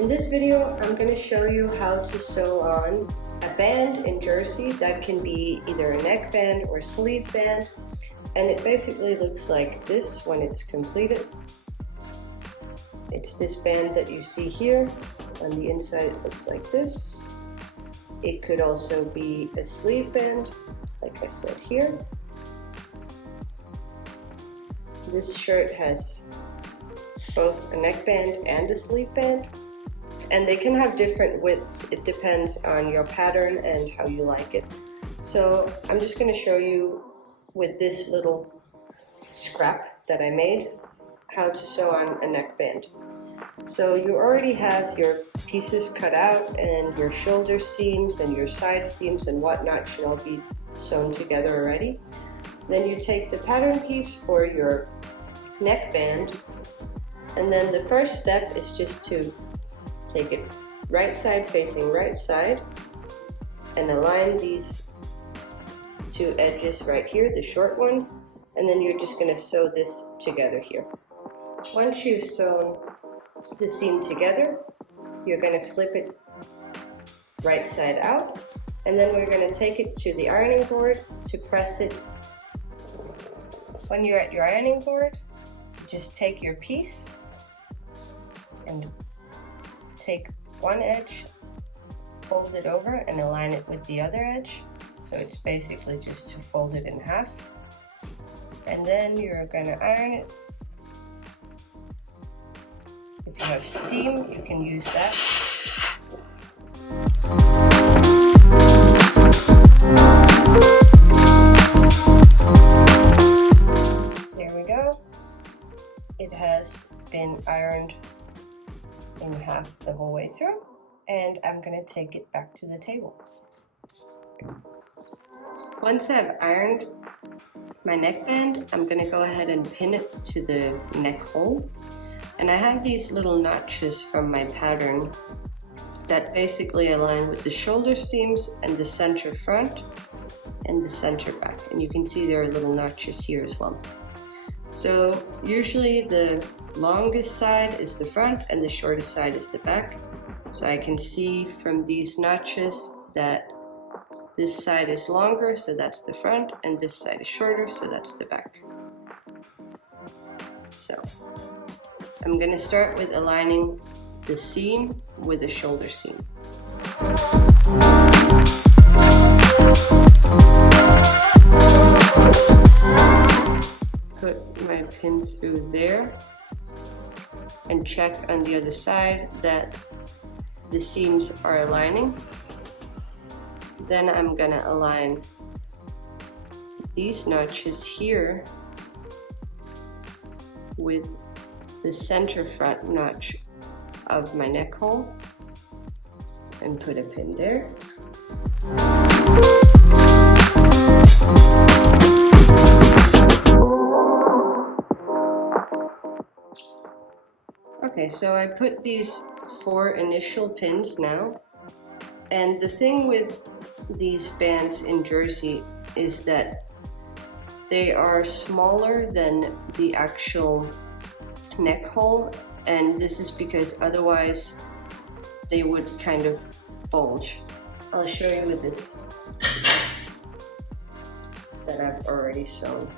In this video, I'm going to show you how to sew on a band in jersey that can be either a neckband or sleeve band, and it basically looks like this when it's completed. It's this band that you see here. On the inside it looks like this. It could also be a sleeve band, like I said here. This shirt has both a neckband and a sleeve band, and they can have different widths. It depends on your pattern and how you like it. So I'm just going to show you with this little scrap that I made how to sew on a neckband. So you already have your pieces cut out, and your shoulder seams and your side seams and whatnot should all be sewn together already. Then you take the pattern piece for your neckband, and then the first step is just to take it right side facing right side and align these two edges right here, the short ones, and then you're just going to sew this together here. Once you've sewn the seam together, you're going to flip it right side out, and then we're going to take it to the ironing board to press it. When you're at your ironing board, just take your piece and take one edge, fold it over and align it with the other edge. So it's basically just to fold it in half. And then you're going to iron it. If you have steam, you can use that. There we go. It has been ironed in half the whole way through, and I'm going to take it back to the table. Once I've ironed my neckband, I'm going to go ahead and pin it to the neck hole. And I have these little notches from my pattern that basically align with the shoulder seams and the center front and the center back. And you can see there are little notches here as well. So usually the longest side is the front and the shortest side is the back. So I can see from these notches that this side is longer, so that's the front, and this side is shorter, so that's the back. So I'm going to start with aligning the seam with the shoulder seam. Put my pin through there and check on the other side that the seams are aligning. Then I'm going to align these notches here with the center front notch of my neck hole and put a pin there. Okay, so I put these 4 initial pins now, and the thing with these bands in jersey is that they are smaller than the actual neck hole, and this is because otherwise they would kind of bulge. I'll show you with this that I've already sewn.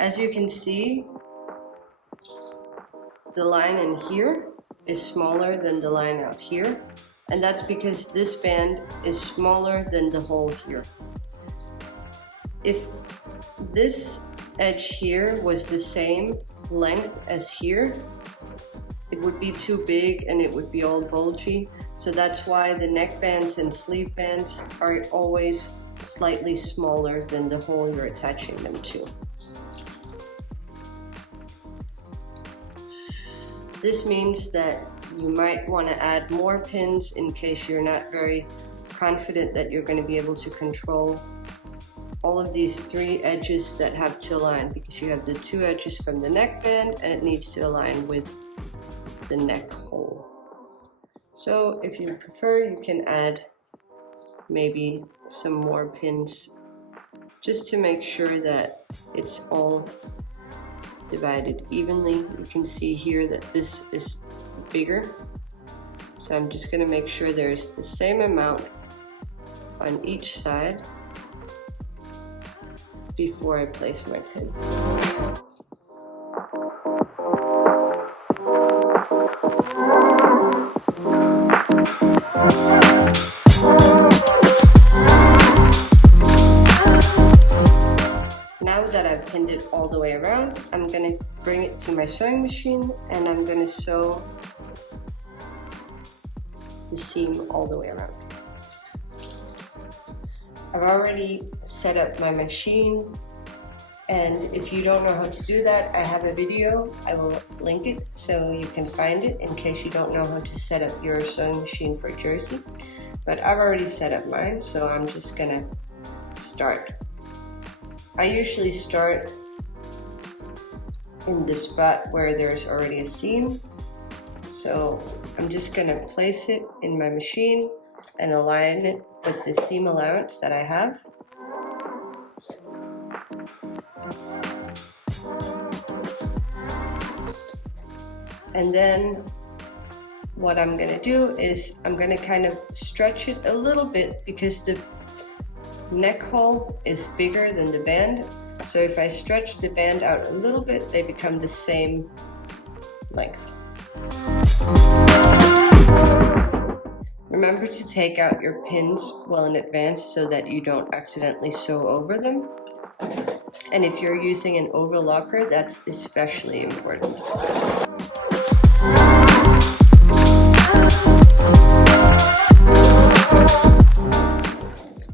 As you can see, the line in here is smaller than the line out here, and that's because this band is smaller than the hole here. If this edge here was the same length as here, it would be too big and it would be all bulgy. So that's why the neck bands and sleeve bands are always slightly smaller than the hole you're attaching them to. This means that you might want to add more pins in case you're not very confident that you're going to be able to control all of these 3 edges that have to align, because you have the 2 edges from the neckband and it needs to align with the neck hole. So if you prefer, you can add maybe some more pins just to make sure that it's all divided evenly. You can see here that this is bigger. So I'm just going to make sure there's the same amount on each side before I place my pin. Now that I've pinned it all the way around, I'm going to bring it to my sewing machine and I'm going to sew the seam all the way around. I've already set up my machine, and if you don't know how to do that, I have a video. I will link it so you can find it in case you don't know how to set up your sewing machine for jersey. But I've already set up mine, so I'm just gonna start. I usually start in the spot where there's already a seam. So I'm just gonna place it in my machine and align it with the seam allowance that I have. And then what I'm gonna do is I'm gonna kind of stretch it a little bit because the neck hole is bigger than the band. So if I stretch the band out a little bit, they become the same length. Remember to take out your pins well in advance so that you don't accidentally sew over them. And if you're using an overlocker, that's especially important.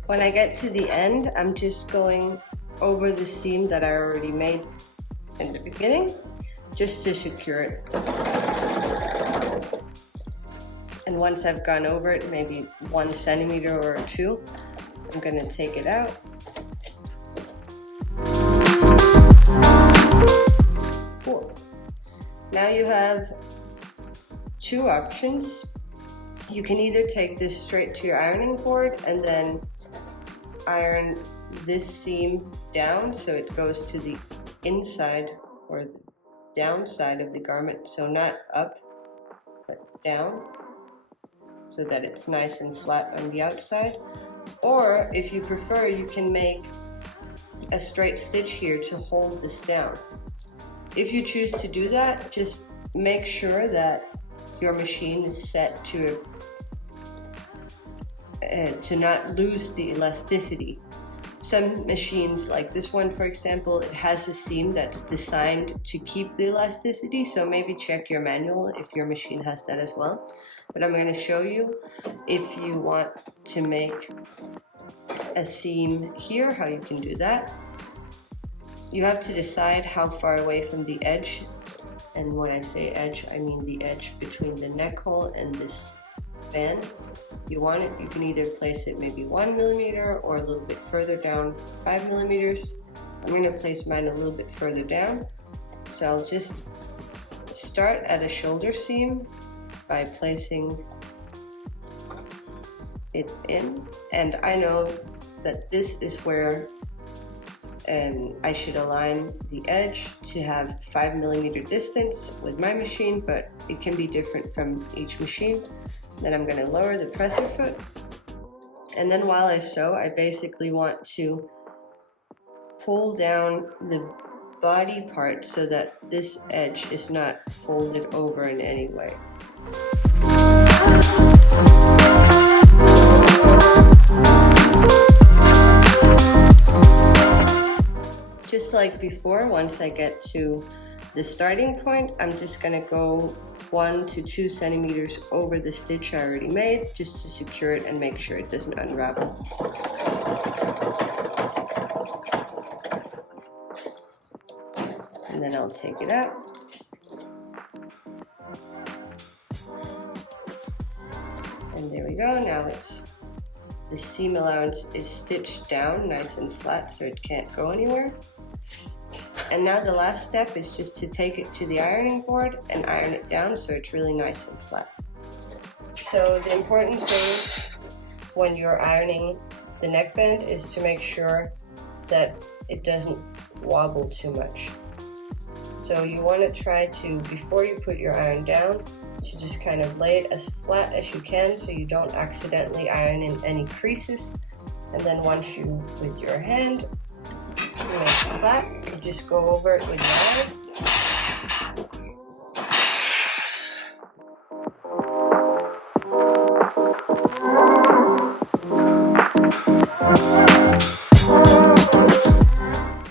When I get to the end, I'm just going over the seam that I already made in the beginning, just to secure it. And once I've gone over it, maybe 1 centimeter or 2, I'm gonna take it out. Cool. Now you have 2 options. You can either take this straight to your ironing board and then iron this seam down so it goes to the inside or the downside of the garment, so not up but down, so that it's nice and flat on the outside. Or if you prefer, you can make a straight stitch here to hold this down. If you choose to do that, just make sure that your machine is set to not lose the elasticity. Some machines, like this one for example, it has a seam that's designed to keep the elasticity, so maybe check your manual if your machine has that as well. But I'm going to show you, if you want to make a seam here, how you can do that. You have to decide how far away from the edge, and when I say edge, I mean the edge between the neck hole and this band. You want it, you can either place it maybe 1 millimeter or a little bit further down, 5 millimeters. I'm going to place mine a little bit further down. So I'll just start at a shoulder seam by placing it in. And I know that this is where I should align the edge to have 5 millimeter distance with my machine, but it can be different from each machine. Then I'm going to lower the presser foot, and then while I sew, I basically want to pull down the body part so that this edge is not folded over in any way. Just like before, once I get to the starting point, I'm just going to go 1 to 2 centimeters over the stitch I already made, just to secure it and make sure it doesn't unravel. And then I'll take it out. And there we go. Now the seam allowance is stitched down nice and flat so it can't go anywhere. And now the last step is just to take it to the ironing board and iron it down so it's really nice and flat. So the important thing when you're ironing the neckband is to make sure that it doesn't wobble too much. So you want to try to, before you put your iron down, to just kind of lay it as flat as you can so you don't accidentally iron in any creases. And then once you, with your hand, you make it flat, you just go over it with your iron.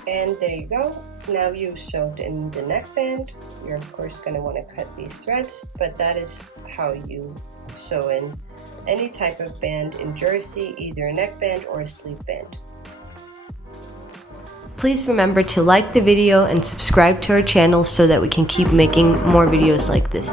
And there you go. Now you've sewed in the neckband. You're of course going to want to cut these threads, but that is how you sew in any type of band in jersey, either a neckband or a sleeve band. Please remember to like the video and subscribe to our channel so that we can keep making more videos like this.